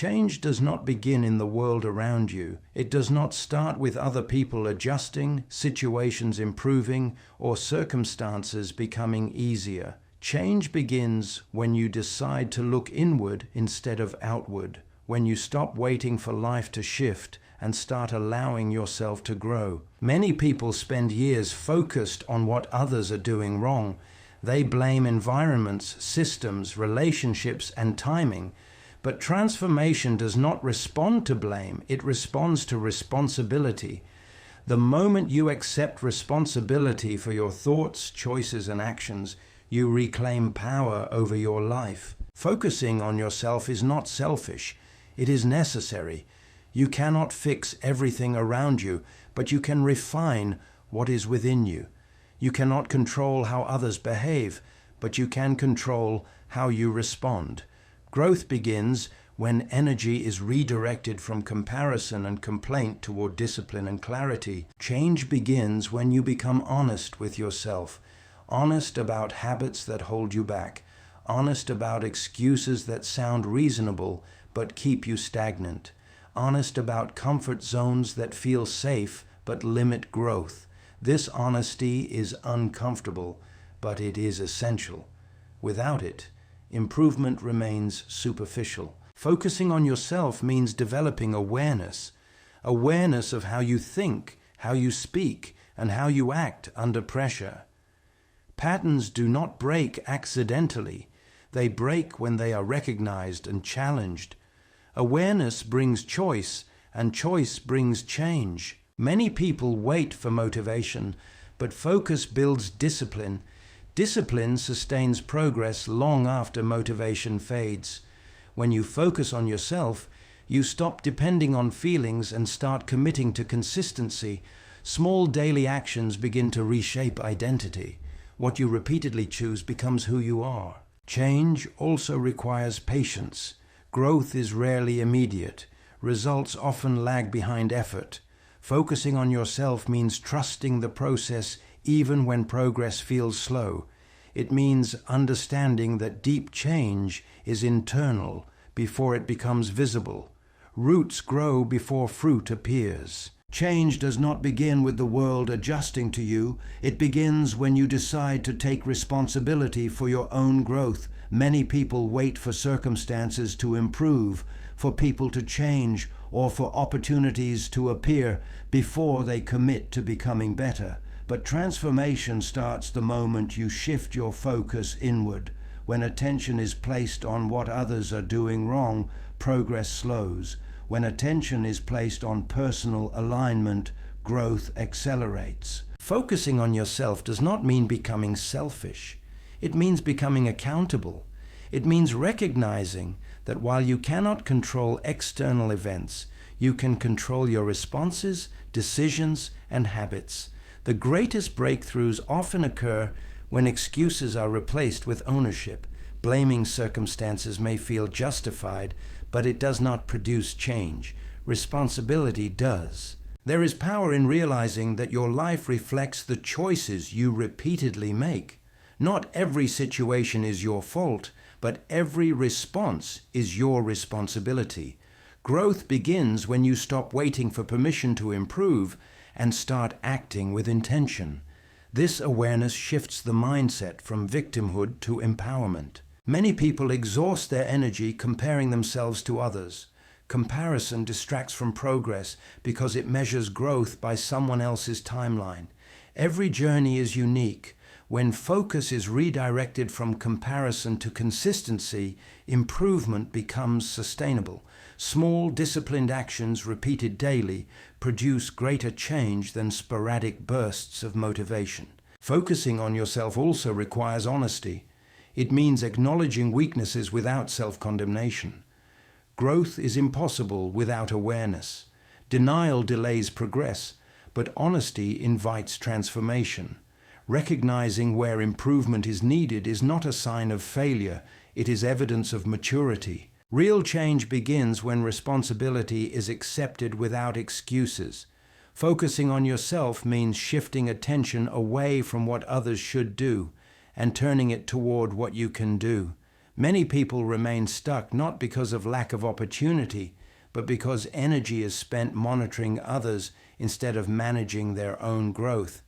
Change does not begin in the world around you. It does not start with other people adjusting, situations improving, or circumstances becoming easier. Change begins when you decide to look inward instead of outward, when you stop waiting for life to shift and start allowing yourself to grow. Many people spend years focused on what others are doing wrong. They blame environments, systems, relationships, and timing. But transformation does not respond to blame, it responds to responsibility. The moment you accept responsibility for your thoughts, choices, and actions, you reclaim power over your life. Focusing on yourself is not selfish, it is necessary. You cannot fix everything around you, but you can refine what is within you. You cannot control how others behave, but you can control how you respond. Growth begins when energy is redirected from comparison and complaint toward discipline and clarity. Change begins when you become honest with yourself, honest about habits that hold you back, honest about excuses that sound reasonable but keep you stagnant, honest about comfort zones that feel safe but limit growth. This honesty is uncomfortable, but it is essential. Without it, improvement remains superficial. Focusing on yourself means developing awareness of how you think, how you speak, and how you act under pressure. Patterns do not break accidentally. They break when they are recognized and challenged. Awareness brings choice, and choice brings change. Many people wait for motivation, but focus builds discipline. Discipline sustains progress long after motivation fades. When you focus on yourself, you stop depending on feelings and start committing to consistency. Small daily actions begin to reshape identity. What you repeatedly choose becomes who you are. Change also requires patience. Growth is rarely immediate. Results often lag behind effort. Focusing on yourself means trusting the process even when progress feels slow. It means understanding that deep change is internal before it becomes visible. Roots grow before fruit appears. Change does not begin with the world adjusting to you. It begins when you decide to take responsibility for your own growth. Many people wait for circumstances to improve, for people to change, or for opportunities to appear before they commit to becoming better. But transformation starts the moment you shift your focus inward. When attention is placed on what others are doing wrong, progress slows. When attention is placed on personal alignment, growth accelerates. Focusing on yourself does not mean becoming selfish. It means becoming accountable. It means recognizing that while you cannot control external events, you can control your responses, decisions, and habits. The greatest breakthroughs often occur when excuses are replaced with ownership. Blaming circumstances may feel justified, but it does not produce change. Responsibility does. There is power in realizing that your life reflects the choices you repeatedly make. Not every situation is your fault, but every response is your responsibility. Growth begins when you stop waiting for permission to improve and start acting with intention. This awareness shifts the mindset from victimhood to empowerment. Many people exhaust their energy comparing themselves to others. Comparison distracts from progress because it measures growth by someone else's timeline. Every journey is unique. When focus is redirected from comparison to consistency, improvement becomes sustainable. Small, disciplined actions repeated daily produce greater change than sporadic bursts of motivation. Focusing on yourself also requires honesty. It means acknowledging weaknesses without self-condemnation. Growth is impossible without awareness. Denial delays progress, but honesty invites transformation. Recognizing where improvement is needed is not a sign of failure, it is evidence of maturity. Real change begins when responsibility is accepted without excuses. Focusing on yourself means shifting attention away from what others should do and turning it toward what you can do. Many people remain stuck not because of lack of opportunity, but because energy is spent monitoring others instead of managing their own growth.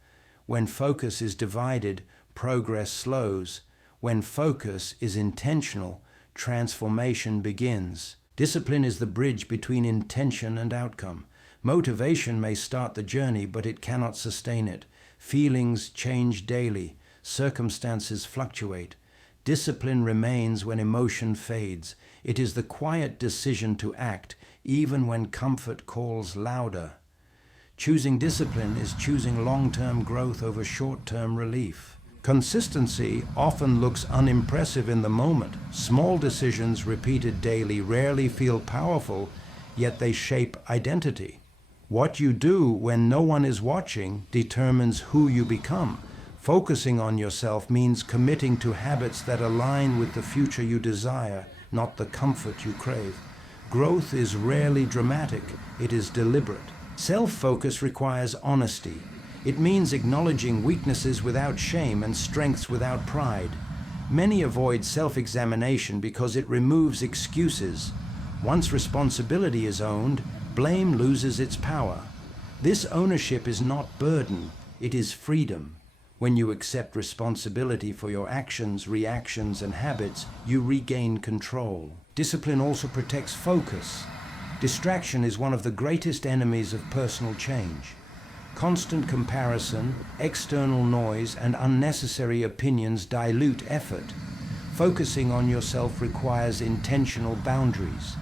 When focus is divided, progress slows. When focus is intentional, transformation begins. Discipline is the bridge between intention and outcome. Motivation may start the journey, but it cannot sustain it. Feelings change daily. Circumstances fluctuate. Discipline remains when emotion fades. It is the quiet decision to act, even when comfort calls louder. Choosing discipline is choosing long-term growth over short-term relief. Consistency often looks unimpressive in the moment. Small decisions repeated daily rarely feel powerful, yet they shape identity. What you do when no one is watching determines who you become. Focusing on yourself means committing to habits that align with the future you desire, not the comfort you crave. Growth is rarely dramatic, it is deliberate. Self-focus requires honesty. It means acknowledging weaknesses without shame and strengths without pride. Many avoid self-examination because it removes excuses. Once responsibility is owned, blame loses its power. This ownership is not burden, it is freedom. When you accept responsibility for your actions, reactions, and habits, you regain control. Discipline also protects focus. Distraction is one of the greatest enemies of personal change. Constant comparison, external noise, and unnecessary opinions dilute effort. Focusing on yourself requires intentional boundaries.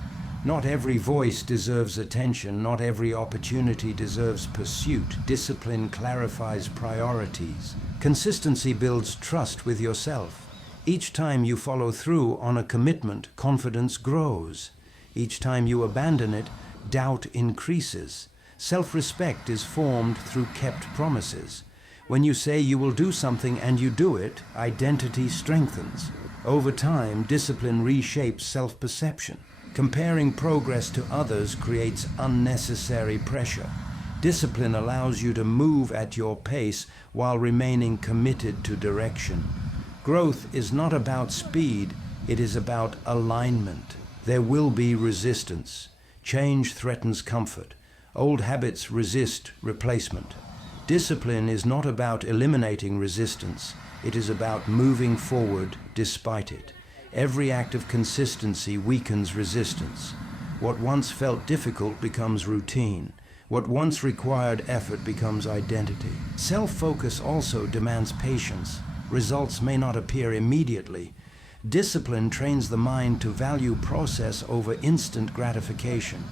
Not every voice deserves attention, not every opportunity deserves pursuit. Discipline clarifies priorities. Consistency builds trust with yourself. Each time you follow through on a commitment, confidence grows. Each time you abandon it, doubt increases. Self-respect is formed through kept promises. When you say you will do something and you do it, identity strengthens. Over time, discipline reshapes self-perception. Comparing progress to others creates unnecessary pressure. Discipline allows you to move at your pace while remaining committed to direction. Growth is not about speed, it is about alignment. There will be resistance. Change threatens comfort. Old habits resist replacement. Discipline is not about eliminating resistance. It is about moving forward despite it. Every act of consistency weakens resistance. What once felt difficult becomes routine. What once required effort becomes identity. Self-focus also demands patience. Results may not appear immediately. Discipline trains the mind to value process over instant gratification.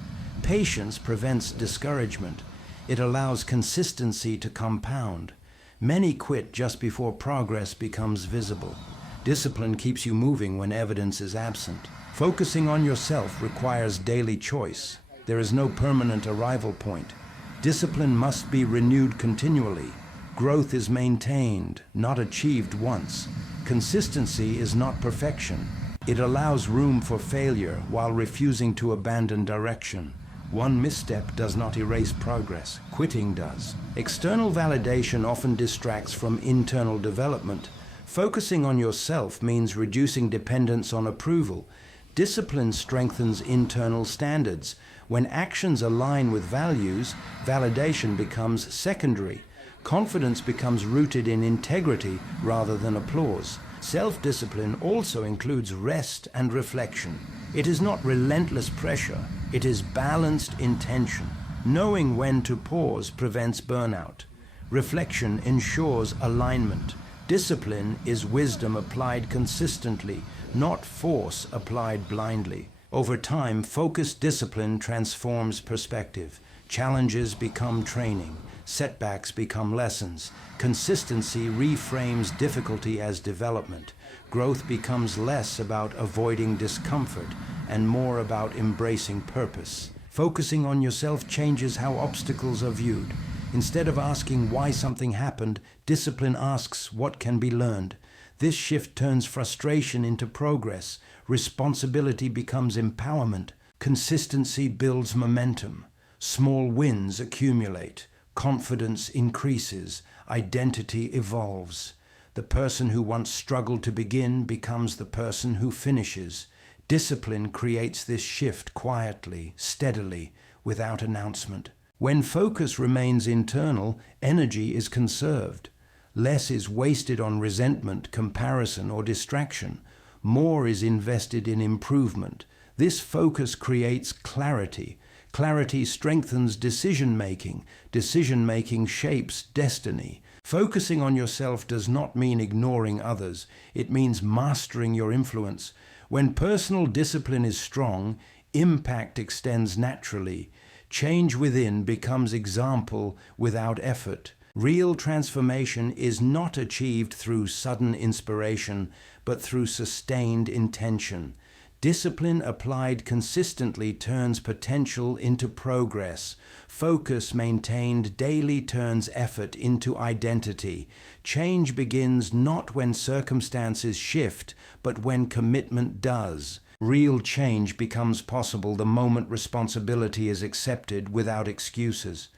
Patience prevents discouragement. It allows consistency to compound. Many quit just before progress becomes visible. Discipline keeps you moving when evidence is absent. Focusing on yourself requires daily choice. There is no permanent arrival point. Discipline must be renewed continually. Growth is maintained, not achieved once. Consistency is not perfection. It allows room for failure while refusing to abandon direction. One misstep does not erase progress. Quitting does. External validation often distracts from internal development. Focusing on yourself means reducing dependence on approval. Discipline strengthens internal standards. When actions align with values, validation becomes secondary. Confidence becomes rooted in integrity rather than applause. Self-discipline also includes rest and reflection. It is not relentless pressure, it is balanced intention. Knowing when to pause prevents burnout. Reflection ensures alignment. Discipline is wisdom applied consistently, not force applied blindly. Over time, focused discipline transforms perspective. Challenges become training. Setbacks become lessons. Consistency reframes difficulty as development. Growth becomes less about avoiding discomfort and more about embracing purpose. Focusing on yourself changes how obstacles are viewed. Instead of asking why something happened, discipline asks what can be learned. This shift turns frustration into progress. Responsibility becomes empowerment. Consistency builds momentum. Small wins accumulate. Confidence increases. Identity evolves. The person who once struggled to begin becomes the person who finishes. Discipline creates this shift quietly, steadily, without announcement. When focus remains internal, energy is conserved. Less is wasted on resentment, comparison, or distraction. More is invested in improvement. This focus creates clarity. Clarity strengthens decision-making. Decision-making shapes destiny. Focusing on yourself does not mean ignoring others. It means mastering your influence. When personal discipline is strong, impact extends naturally. Change within becomes example without effort. Real transformation is not achieved through sudden inspiration, but through sustained intention. Discipline applied consistently turns potential into progress. Focus maintained daily turns effort into identity. Change begins not when circumstances shift, but when commitment does. Real change becomes possible the moment responsibility is accepted without excuses.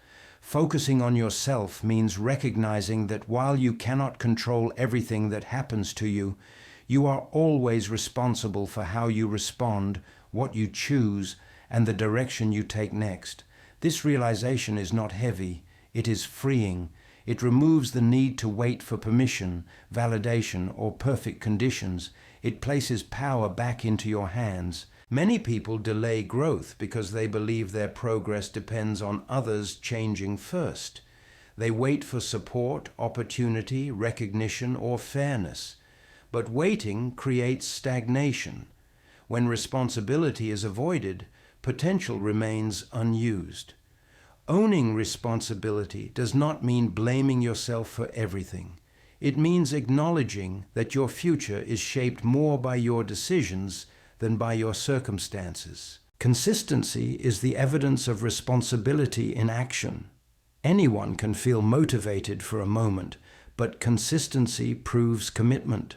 Focusing on yourself means recognizing that while you cannot control everything that happens to you, you are always responsible for how you respond, what you choose, and the direction you take next. This realization is not heavy, it is freeing. It removes the need to wait for permission, validation, or perfect conditions. It places power back into your hands. Many people delay growth because they believe their progress depends on others changing first. They wait for support, opportunity, recognition, or fairness. But waiting creates stagnation. When responsibility is avoided, potential remains unused. Owning responsibility does not mean blaming yourself for everything. It means acknowledging that your future is shaped more by your decisions than by your circumstances. Consistency is the evidence of responsibility in action. Anyone can feel motivated for a moment, but consistency proves commitment.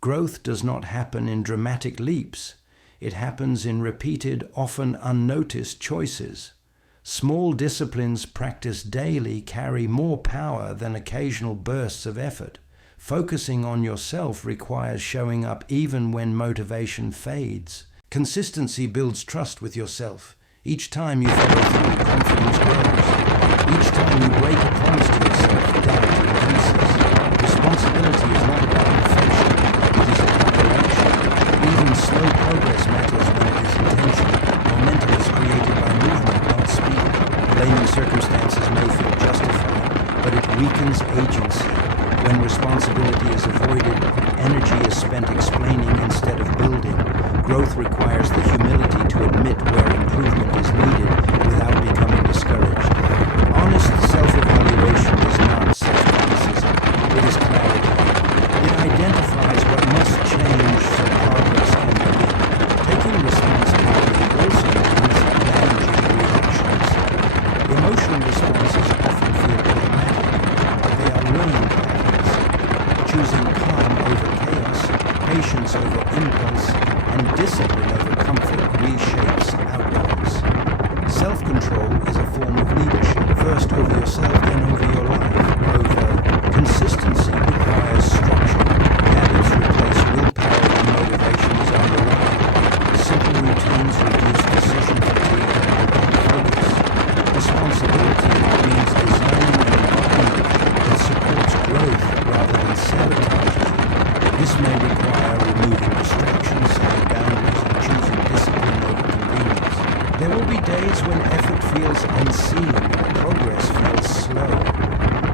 Growth does not happen in dramatic leaps. It happens in repeated, often unnoticed choices. Small disciplines practiced daily carry more power than occasional bursts of effort. Focusing on yourself requires showing up even when motivation fades. Consistency builds trust with yourself. Each time you follow through, confidence grows. Each time you break a promise to yourself, doubt increases. Responsibility is not about perfection. It is about direction. Even slow progress matters when it is intentional. Momentum is created by movement, not speed. Blaming circumstances may feel justified, but it weakens agency. When responsibility is avoided, energy is spent explaining instead of building. Growth requires the humility to admit where improvement is needed without becoming discouraged. Honest self-evaluation is not self-criticism. It is clarity. It identifies what must change so progress can begin. Taking responsibility also means managing reactions. Emotional responses often feel automatic, but they are learned patterns. Choosing calm over chaos, patience over impulse, and discipline over comfort reshapes outcomes. Self-control is a form of leadership, first over yourself, then over your life. Consistency requires structure. Habits replace willpower when motivation is unreliable. Simple routines reduce decision fatigue and improve focus. Responsibility means designing an environment that supports growth rather than sabotages it. This may require removing distractions, setting boundaries, and choosing discipline over convenience. There will be days when effort feels unseen and progress feels slow.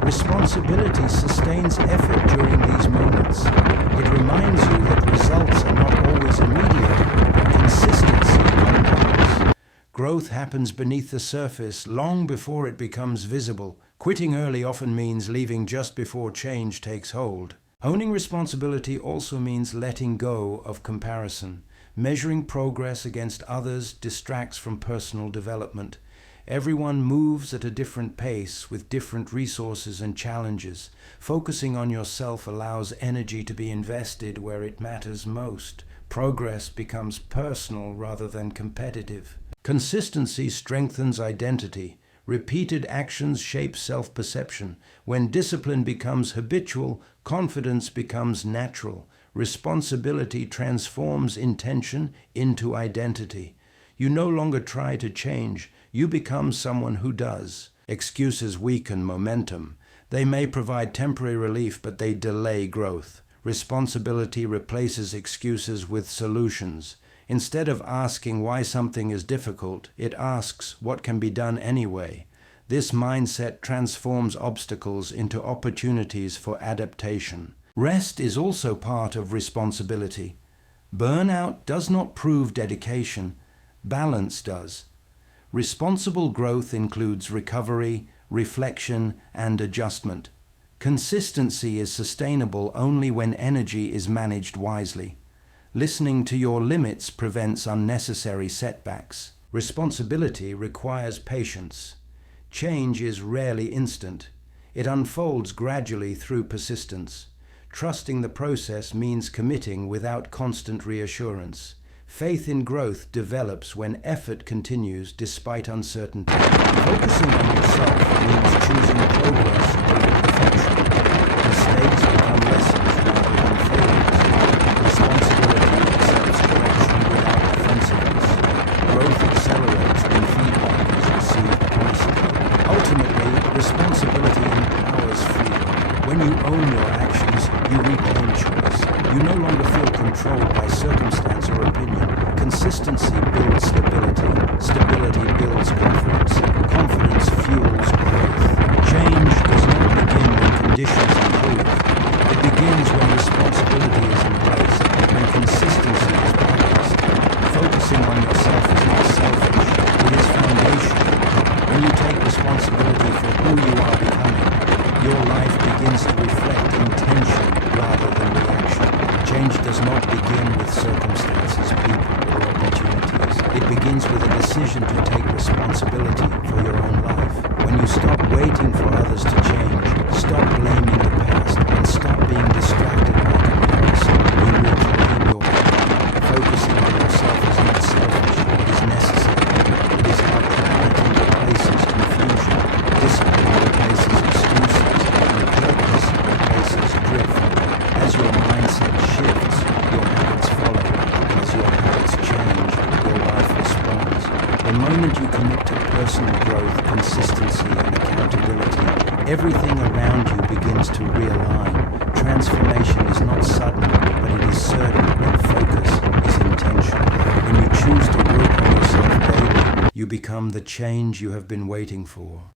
Responsibility sustains effort during these moments. It reminds you that results are not always immediate, but consistency compounds. Growth happens beneath the surface long before it becomes visible. Quitting early often means leaving just before change takes hold. Owning responsibility also means letting go of comparison. Measuring progress against others distracts from personal development. Everyone moves at a different pace with different resources and challenges. Focusing on yourself allows energy to be invested where it matters most. Progress becomes personal rather than competitive. Consistency strengthens identity. Repeated actions shape self-perception. When discipline becomes habitual, confidence becomes natural. Responsibility transforms intention into identity. You no longer try to change, you become someone who does. Excuses weaken momentum. They may provide temporary relief, but they delay growth. Responsibility replaces excuses with solutions. Instead of asking why something is difficult, it asks what can be done anyway. This mindset transforms obstacles into opportunities for adaptation. Rest is also part of responsibility. Burnout does not prove dedication. Balance does. Responsible growth includes recovery, reflection, and adjustment. Consistency is sustainable only when energy is managed wisely. Listening to your limits prevents unnecessary setbacks. Responsibility requires patience. Change is rarely instant. It unfolds gradually through persistence. Trusting the process means committing without constant reassurance. Faith in growth develops when effort continues despite uncertainty. Focusing on yourself means choosing progress over perfection. Mistakes become lessons rather than failures. Responsibility accepts correction without defensiveness. Growth accelerates when feedback is received honestly. Ultimately, responsibility empowers freedom. When you own your actions, you reclaim choice. You no longer feel controlled by circumstance or opinion. Consistency builds stability. Stability builds confidence. Confidence fuels growth. Change does not begin when conditions improve. It begins when responsibility is embraced, when consistency is practiced. Focusing on yourself is not selfish, it is foundational. When you take responsibility for who you are becoming, your life begins to reflect intention rather than reaction. Change does not begin with circumstances, people, or opportunities. It begins with a decision to take responsibility for your own life. When you stop waiting for others to change, stop blaming the past, and stop being distracted by comparison, you reclaim your power. Focusing on yourself is not selfish, it is necessary. It is how clarity replaces confusion, discipline replaces excuses, and purpose replaces drift. As your mindset shifts, your habits follow. And as your habits change, your life responds. The moment you commit to personal growth, consistency, and accountability, everything around you begins to realign. Transformation is not sudden, but it is certain when focus is intentional. When you choose to work on yourself daily, you become the change you have been waiting for.